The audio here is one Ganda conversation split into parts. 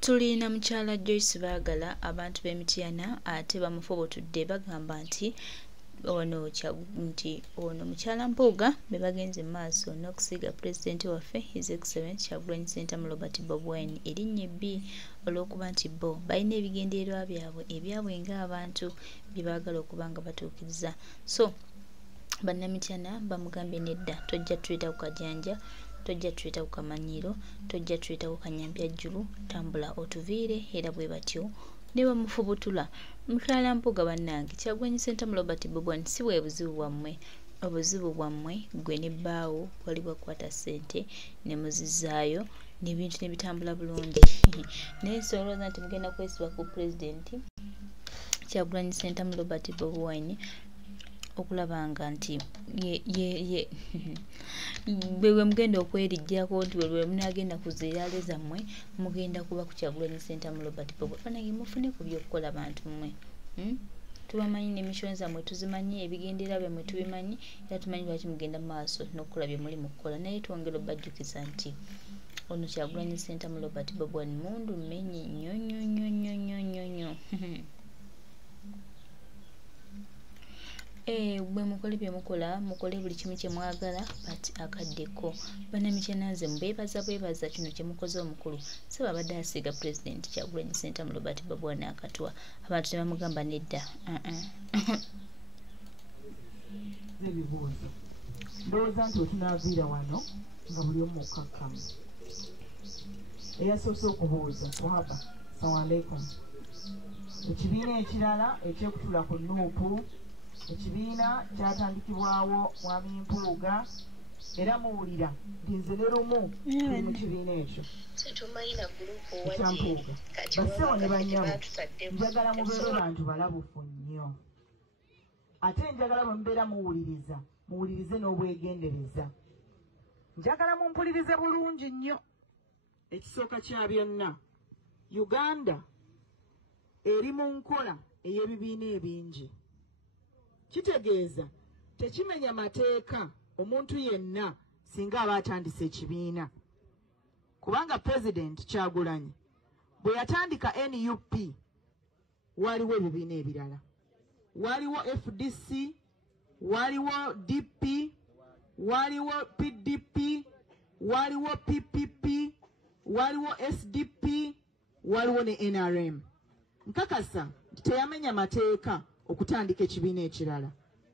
tulina mukyala Joyce Baagala abantu b'Emityana ate bamufobotudde bagamba nti ono mukyala Mpuuga be bagenze maaso n'okusiiga pulezidenti waffe His Excellency Kyagulanyi Ssentamu Robert Bobi Wine erinnya ebbi olw'okuba nti bo balina ebigendererwa byabwe ng'abantu bye baagala okuba nga batuukiriza. So bannamityana bamugambye nedda, tojja tuyita ku kajanja, tojja tuyita ku kamanyiiro, tojja tuyita ku kanyambyaggulu, tambula otuviire. Era bwe batyo ne bamufubutula. Mukyala Mpuuga bannange, Kyagulanyi Ssentamu Robert Bobi Wine si bwe buzibu bwammwe. Obuzibu bwammwe gwe ne bbaawo wali bwakwata ssente ne muzizaayo n'ebintu ne bitambula bulungi. Naye solowooza nti mugenda kwesiba ku pulezidenti Kyagulanyi Ssentamu Robert Bobi Wine okulaba nga nti bwe mugenda okwerijjako nti bwe munagenda kuziiraale zammwe mugenda kuba ku Kyagulanyi Ssentamu Robert Bobi Wine. Bannange mufune ku by'okukola bantu mmwe. Tubamanyi n'emissions zammwe tuzimanyi, ebigendera byammwe tubimanyi, era tumanyi lwaki mugenda mu maaso n'okukola bye muli mu kukola. Naye twongera obbajjukiza nti ono Kyagulanyi Ssentamu Robert Bobi Wine mundu mmenye nnyo nnyo nnyo nnyo nnyo nnyo nnyo. Bwe mukole bye mukola, mukole buli kimu kye mwagala, but akaddeko. Bannamityana nze mbeebaza kino kye mukoze omukulu. Saba abadde asiiga pulezidenti Kyagulanyi Ssentamu Robert Bobi Wine akatwa. Abantu ne bamugamba nedda. Ebibuuzo ndowooza nti otunaaviira wano nga buli omu mukkakkamu. Eyasoose okubuuza Swahaba, assalamu alaikum. Ekibiina ekirala ekyekutula ku Nuupu, ekibiina kyatandikibwawo Mwami Mpuuga, era muwulira nti nze ne lumu tuli mu kibiina ekyo ekya Mpuuga. Bassebo ne bannyabo, njagala mubeere bantu balabufu nnyo. Ate njagala bwe mubeera muwulirize n'obwegendereza. Njagala mumpulirize bulungi nnyo. Ekisooka kya byonna, Uganda eri mu nkola ey'ebibiina ebingi. Kitegeeza tekimenya mateeka omuntu yenna singa aba atandise ekibiina. Kubanga President Kyagulanyi bwe yatandika NUP waliwo ebibiina ebirala. Waliwo FDC, waliwo DP, waliwo PDP, waliwo PPP, waliwo SDP, waliwo ne NRM. Nkakasa teyamenya mateeka okutandika ekibiina ekirala.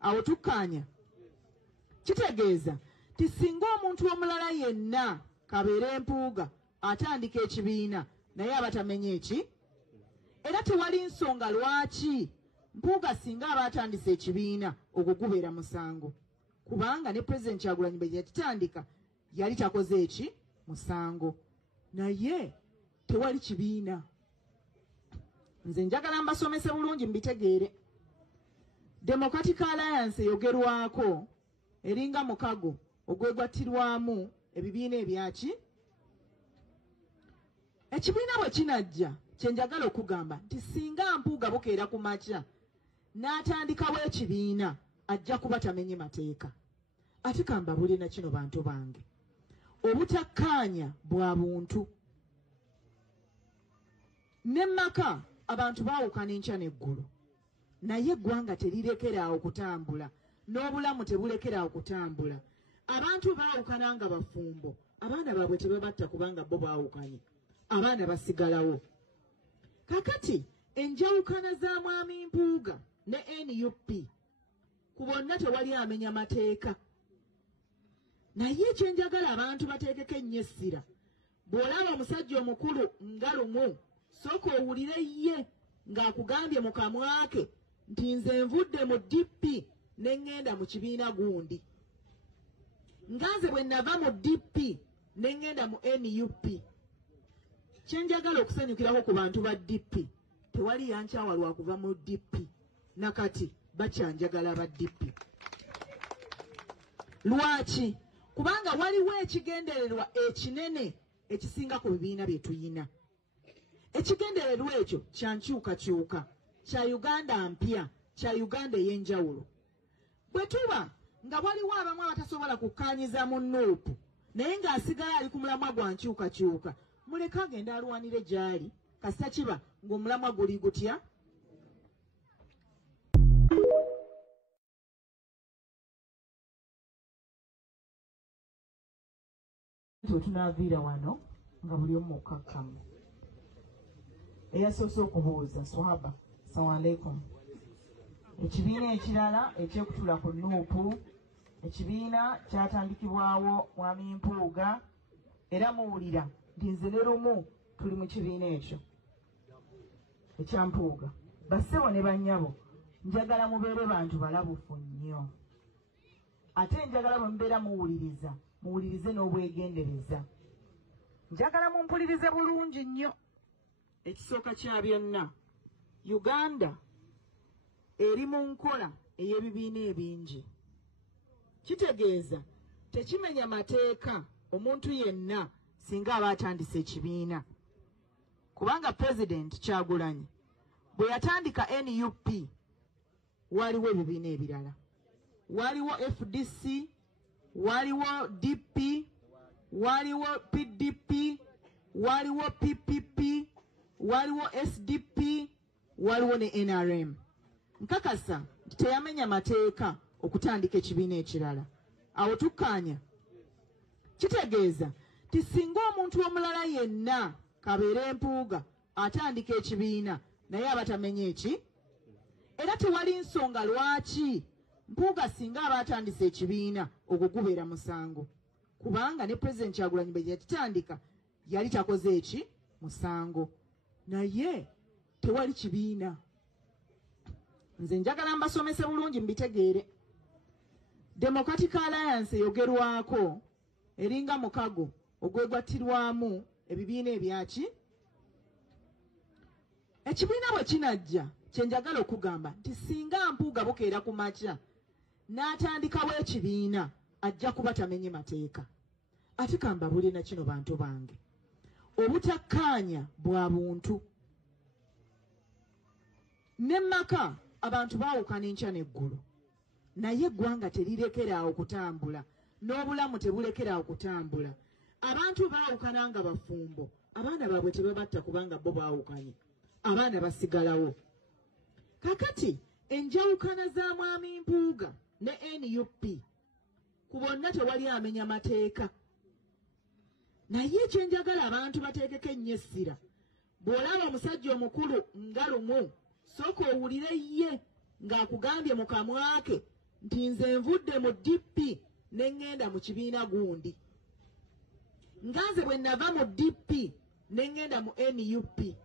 Awo tukkaanya. Kitegeeza ti singa omuntu omulala yenna kabeere Mpuuga atandika ekibiina naye abatamenya eki, era tewali nsonga lwaki Mpuuga singa aba atandise ekibiina ogwo gubeera musango. Kubanga ne Pulezidenti Kyagulanyi bwe yakitandika yali takoze eki musango. Naye tewali kibiina. Nze njagala mbasomese bulungi mbitegeere. Democratic Alliance eyogerwako eringa mukago ogwegwatirwamu ebibiina ebyaki. Ekibiina bwe kinajja kyenjagala okugamba nti singa Mpuuga bukeera ku makya n'atandikawo ekibiina ajja kuba tamenye mateeka. Ate kambabulina kino bantu bange, obutakkaanya bwa buntu. Nemmaka abantu baawukana enkya n'eggulu, naye eggwanga terirekeraawo kutambula, n'obulamu tebulekeraawo kutambula. Abantu baawukana nga bafumbo, abaana baabwe tebabatta kubanga bo baawukanye, abaana basigalawo. Kakati enjawukana za Mwami Mpuuga ne NUP ku bonna tewali amenya mateeka. Naye ekyenjagala abantu bateekeko ennyo essira. Bw'olaba omusajja omukulu nga lumu, sooka owulire ye ng'akugambye mu kamwa ke nti nze nvudde mu DP ne ŋŋenda mu kibiina gundi. Nga nze bwe nava mu DP ne ŋŋenda mu NUP. Kyenjagala okusanyukirako ku bantu ba DP, tewali yankyawa lwa kuva mu DP, nakati bakyanjagala ba DP. Lwaki? Kubanga waliwo ekigendererwa ekinene ekisinga ku bibiina bye tuyina. Ekigendererwa ekyo kya nkyukakyuka, kya Uganda mpya, kya Uganda ey'enjawulo. Bwe tuba nga waliwo abamu abatasobola kukkaanyiza mu Nuupu naye ng'asigala ali ku mulamwa gwa nkyukakyuka, muleka agenda alwanire gyali kasita kiba ng'omulamwa guli gutya. Tunaaviira wano nga buli omu mukkakkamu. Eyasoose okubuuza swaba assalamu alaikum. Ekibiina ekirala ekyekutula ku Nuupu, ekibiina kyatandikibwawo Mwami Mpuuga, era muwulira nti nze ne lumu tuli mu kibiina ekyo ekya Mpuuga. Bassebo ne bannyabo, njagala mubeere bantu balabufu nnyo, ate njagala bwe mubeera muwuliriza muwulirize n'obwegendereza. Njagala mumpulirize bulungi nnyo. Ekisooka kya byonna, Uganda eri mu nkola ey'ebibiina ebingi. Kitegeeza tekimenya mateeka omuntu yenna singa aba atandise ekibiina. Kubanga President Kyagulanyi bwe yatandika NUP waliwo ebibiina ebirala. Waliwo FDC, waliwo DP, waliwo PDP, waliwo PPP, waliwo SDP, waliwo ne NRM. Nkakasa teyamenya mateeka okutandika ekibiina ekirala. Awo tukkaanya. Kitegeeza ti singa omuntu omulala yenna kabeere Mpuuga atandika ekibiina naye abatamenya eki, era tewali nsonga lwaki Mpuuga singa aba atandise ekibiina ogwo gubeera musango. Kubanga ne President Kyagulanyi bwe yakitandika yali takoze eki musango, naye tewali kibiina. Nze njagala mbasomese bulungi mbitegeere. Democratic Alliance eyogerwako eringa mukago ogwegwattirwamu ebibiina ebyaki. Ekibiina bwe kinajja kyenjagala okugamba nti singa Mpuuga bukeera ku makya n'atandikawo ekibiina ajja kuba tamenye mateeka. Ate kambabule na kino bantu bange, obutakkaanya bwa buntu. Nemmaka abantu baawukana enkya n'eggulu, naye eggwanga terirekeraawo kutambula, n'obulamu tebulekeraawo kutambula. Abantu baawukana nga bafumbo, abaana baabwe tebabatta kubanga bo baawukanye, abaana basigalawo. Kakati enjawukana za Mwami Mpuuga ne NUP ku bonna tewali amenya mateeka. Naye kyenjagala abantu bateekeko ennyo essira. Bw'olaba omusajja omukulu nga lumu, sooka owulire ye ng'akugambye mu kamwa ke nti nze nvudde mu DP ne ŋŋenda mu kibiina gundi. Nga nze bwe nava mu DP ne ŋŋenda mu NUP.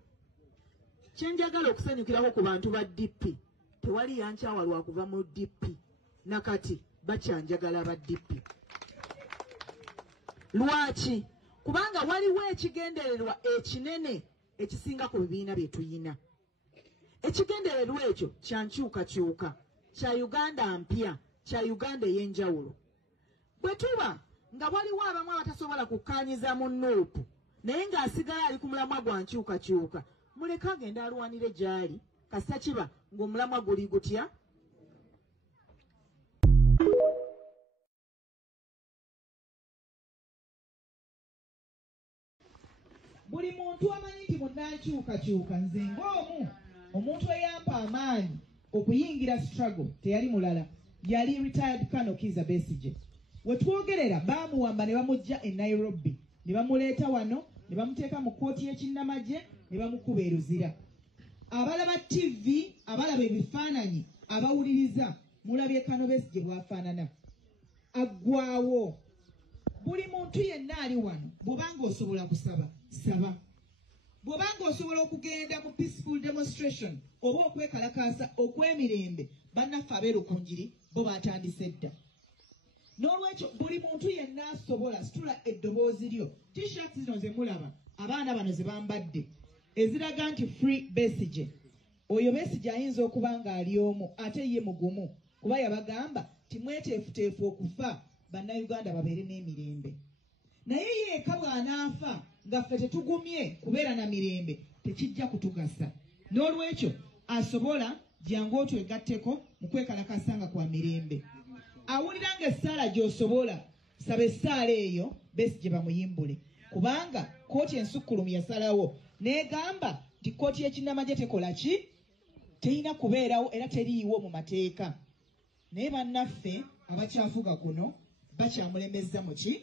Kyenjagala okusanyukirako ku bantu ba DP, tewali yankyawa lwa kuva mu DP, nakati bakyanjagala ba DP. Lwaki? Kubanga waliwo ekigendererwa ekinene ekisinga ku bibiina bye tuyina. Ekigendererwa ekyo kya nkyukakyuka, kya Uganda mpya, kya Uganda ey'enjawulo. Bwe tuba nga waliwo abamu abatasobola kukkaanyiza mu Nuupu naye ng'asigala ali ku mulamwa gwa nkyukakyuka, muleka agenda alwanire gyali kasita kiba ng'omulamwa guli gutya. Buli muntu amanyi nti munnankyukakyuka nze ng'omu omuntu eyampa amaanyi okuyingira struggle teyali mulala, yali retired Colonel Kizza Besigye. Wetwogerera baamuwamba ne bamujja e Nairobi ne bamuleeta wano ne bamuteeka mu kkooti y'ekinnamagye ne bamukuba eruzira. Abalaba TV, abalaba ebifaananyi, abawuliriza mulabye Colonel Besigye bw'afaanana. Aggwaawo. Buli muntu yenna ali wano bw'obanga osobola kusaba saba, bw'obanga osobola okugenda mu peaceful demonstration oba okwekalakaasa okw'emirembe, bannaffe abeerukunjiri bo batandise dda. N'olwekyo buli muntu yenna asobola situla eddoboozi lyo. T-shirt zino ze mulaba abaana bano ze bambadde eziraga nti Free Besigye. Oyo Besigye ayinza okuba nga ali omu ate ye mugumu, kuba yabagamba timweteefuteefu okufa bannayuganda babeere n'emirembe. Naye yeeka bw'anaafa nga ffe tetugumye kubeera na mirembe tekijja kutugasa. N'olwekyo asobola jangu otwegatteko mu kwekalakasa nga kwa mirembe. Awulira ng'essaala gy'osobola saba essaala eyo Besigye bamuyimbule. kubanga kooti ensukkulumu yasalawo n'egamba nti kooti y'ekinnamagye tekola ki terina kubeerawo era teriiwo mu mateeka. Naye bannaffe abakyafuga guno bakyamulemezza mu ki?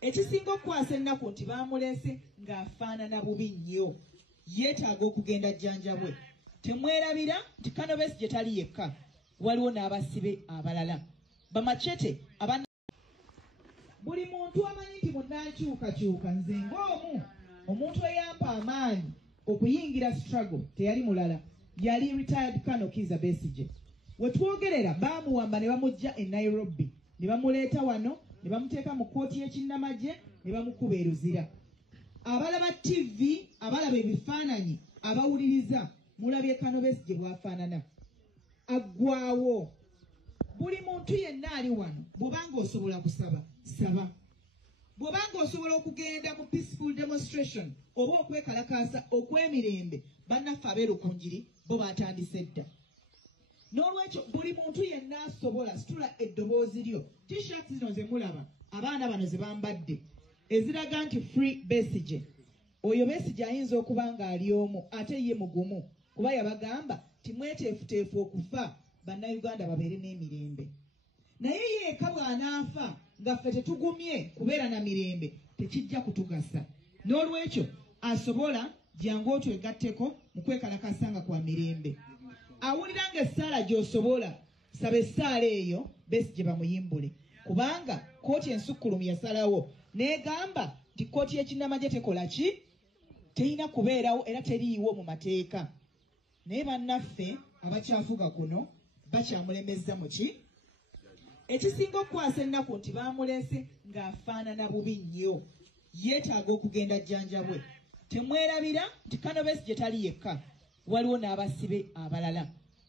Ekisinga okukwasa ennaku nti baamuleese ng'afaanana bubi nnyo, yeetaaga okugenda jjanjabwe. Temwerabira nti Kano Besigye tali yekka, waliwo n'abasibe abalala. Bamachete buli muntu amanyi nti munnankyukakyuka nze ng'omu omuntu eyampa amaanyi okuyingira struggle teyali mulala, yali retired Kano Kizza Besigye. We twogerera baamuwamba ne bamujja e Nairobi ne bamuleeta wano ne bamuteeka mu kooti y'ekinnamagye ne bamukuba eruzira. Abalaba TV, abalaba ebifaananyi, abawuliriza mulabye Kano Besigye bw'afaanana. Aggwaawo. Buli muntu yenna ali wano bw'obanga osobola kusaba saba, bw'obanga osobola okugenda mu peaceful demonstration oba okwekalakaasa okw'emirembe, bannaffe abeerukunjiri bo baatandise dda. N'olwekyo buli muntu yenna asobola situla eddoboozi lyo. T-shirts zino ze mulaba abaana bano ze bambadde eziraga nti Free Besigye. Oyo Besigye ayinza okuba ng'ali omu ate ye mugumu, kuba yabagamba timweteefuteefu okufa bannayuganda babeere n'emirembe. Naye yeeka bw'anaafa nga ffe tetugumye kubeera na mirembe tekijja kutugasa. N'olwekyo asobola jangu otwegatteko mu kwekalakasa nga kwa mirembe. Awulira ng'essaala gy'osobola saba essaala eyo Besigye bamuyimbule, kubanga kooti ensukkulumu yasalawo n'egamba nti kooti y'ekinnamagye tekola ki terina kubeerawo era teriiwo mu mateeka. Naye bannaffe abakyafuga guno bakyamulemezza mu ki? Ekisinga okukwasa ennaku nti baamuleese ng'afaanana bubi nnyo, yeetaaga okugenda jjanjabwe. Temwerabira nti Kano Besigye tali yekka, waliwo n'abasibe abalala.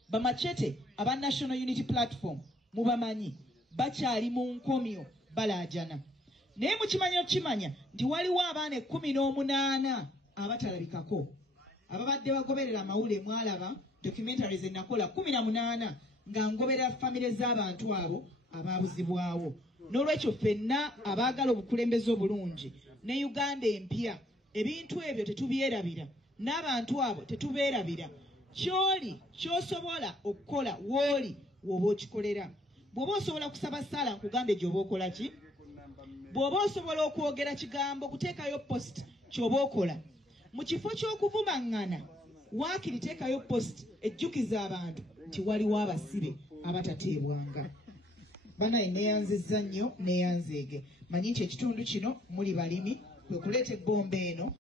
Bamachete aba National Unity Platform mubamanyi bakyali mu nkomyo balaajana. Naye kimanya nti waliwo abaana 18 abatalabikako ababadde bagoberera amawulire. Mwalaba documentaries enakola 18 nga ngoberera famire z'abantu abo abaabuzibwawo. N'olwekyo ffenna abaagala obukulembeze obulungi ne Uganda empya, ebintu ebyo tetubyerabira n'abantu abo tetubeerabira. Kyoli ky'osobola okukola w'oli w'oba okikolera. Bw'oba osobola kusaba ssaala nkugambe gy'oba okola ki? Bw'oba osobola okwogera kigambo kuteekayo post ky'oba okola. Mu kifo ky'okuvumaŋŋana waakiri teekayo post ejjukiza abantu nti waliwo abasibe abatateebwanga. Banaye neeyanzizza nnyo neeyanzeege. Manyi nti ekitundu kino muli balimi, kwe kuleeta ebbomba eno.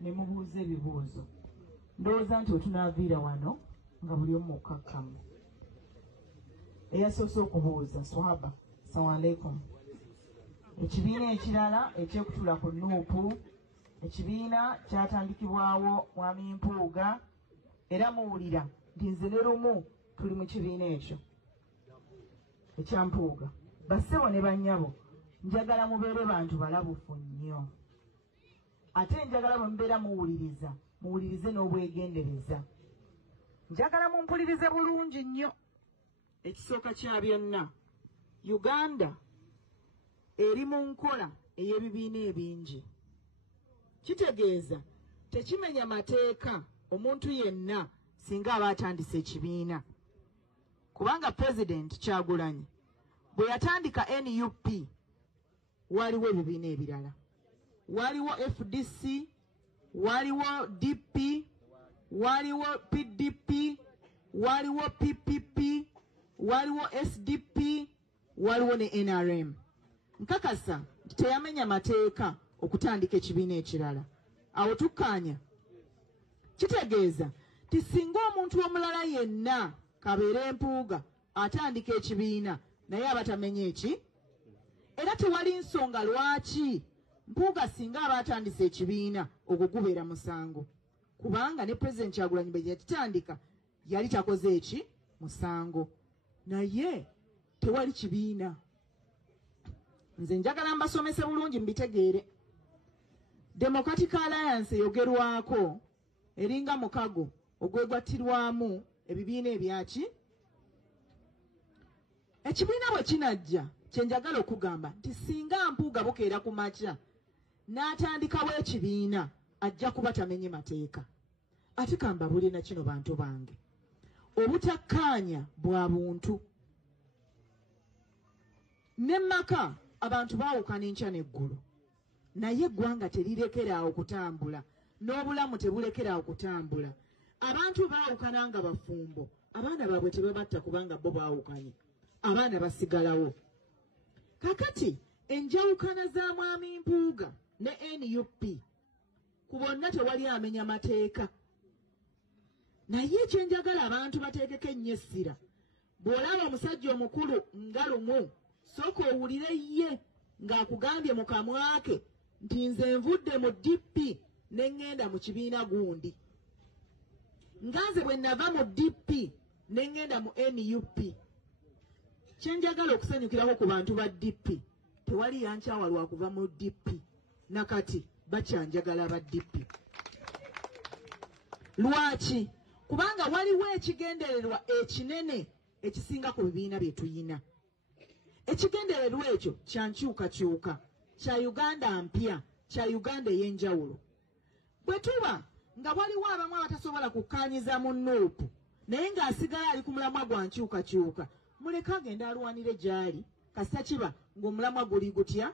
Ne mubuuza ebibuuzo. Ndowooza nti wetunaaviira wano nga buli omu mukkakkamu. Eyasoose okubuuza Swahaba, assalamu alaikum. Ekibiina ekirala ekyekutula ku Nuupu, ekibiina kyatandikibwawo Mwami Mpuuga, era muwulira nti nze ne lumu tuli mu kibiina ekyo ekya Mpuuga. Bassebo ne bannyabo, njagala mubeere bantu balabufu nnyo. Ate njagala bwe mubeera muwuliriza, muwulirize n'obwegendereza. Njagala mumpulirize bulungi nnyo. Ekisooka kya byonna, Uganda eri mu nkola ey'ebibiina ebingi. Kitegeeza tekimenya mateeka omuntu yenna singa aba atandise ekibiina. Kubanga President Kyagulanyi bwe yatandika NUP waliwo ebibiina ebirala. Waliwo FDC, waliwo DP, waliwo PDP, waliwo PPP, waliwo SDP, waliwo ne NRM. Nkakasa teyamenya mateeka okutandika ekibiina ekirala. Awo tukkaanya. Kitegeeza ti singa omuntu omulala yenna kabeere Mpuuga atandika ekibiina naye abatamenya eki, era tewali nsonga lwaki Mpuuga singa aba atandise ekibiina ogwo gubeera musango. Kubanga ne President Kyagulanyi bwe yakitandika yali takoze eki musango. Naye tewali kibiina. Nze njagala mbasomese bulungi mbitegeere. Democratic Alliance eyogerwako eringa mukago ogwegwattirwamu ebibiina ebyaki. ekibiina bwe kinajja kyenjagala okugamba nti singa Mpuuga bukeera ku makya n'atandikawo ekibiina ajja kuba tamenye mateeka. Ate kambabulina kino bantu bange, obutakkaanya bwa buntu. Ne maka abantu baawukana enkya n'eggulu, naye eggwanga terirekeraawo kutambula, n'obulamu tebulekeraawo kutambula. Abantu baawukana nga bafumbo, abaana baabwe tebabatta kubanga bo baawukanye, abaana basigalawo. Kakati enjawukana za mwami Mpuuga ne NUP ku bonna tewali amenya mateeka. Naye ekyenjagala abantu bateekeko ennyo essira. Bw'olaba omusajja omukulu nga lumu, sooka owulire ye ng'akugambye mu kamwa ke nti nze nvudde mu DP ne ŋŋenda mu kibiina gundi. Nga nze bwe nava mu DP ne ŋŋenda mu NUP. Kyenjagala okusanyukirako ku bantu ba DP, tewali yankyawa lwa kuva mu DP, nakati bakyanjagala ba DP. Lwaki? Kubanga waliwo ekigendererwa ekinene ekisinga ku bibiina bye tuyina. Ekigendererwa ekyo kya nkyukakyuka, kya Uganda mpya, kya Uganda ey'enjawulo. Bwe tuba nga waliwo abamu abatasobola kukkaanyiza mu Nuupu naye ng'asigala ali ku mulamwa gwa nkyukakyuka, muleke agenda alwanire gy'ali, kasita kiba ng'omulamwa guli gutya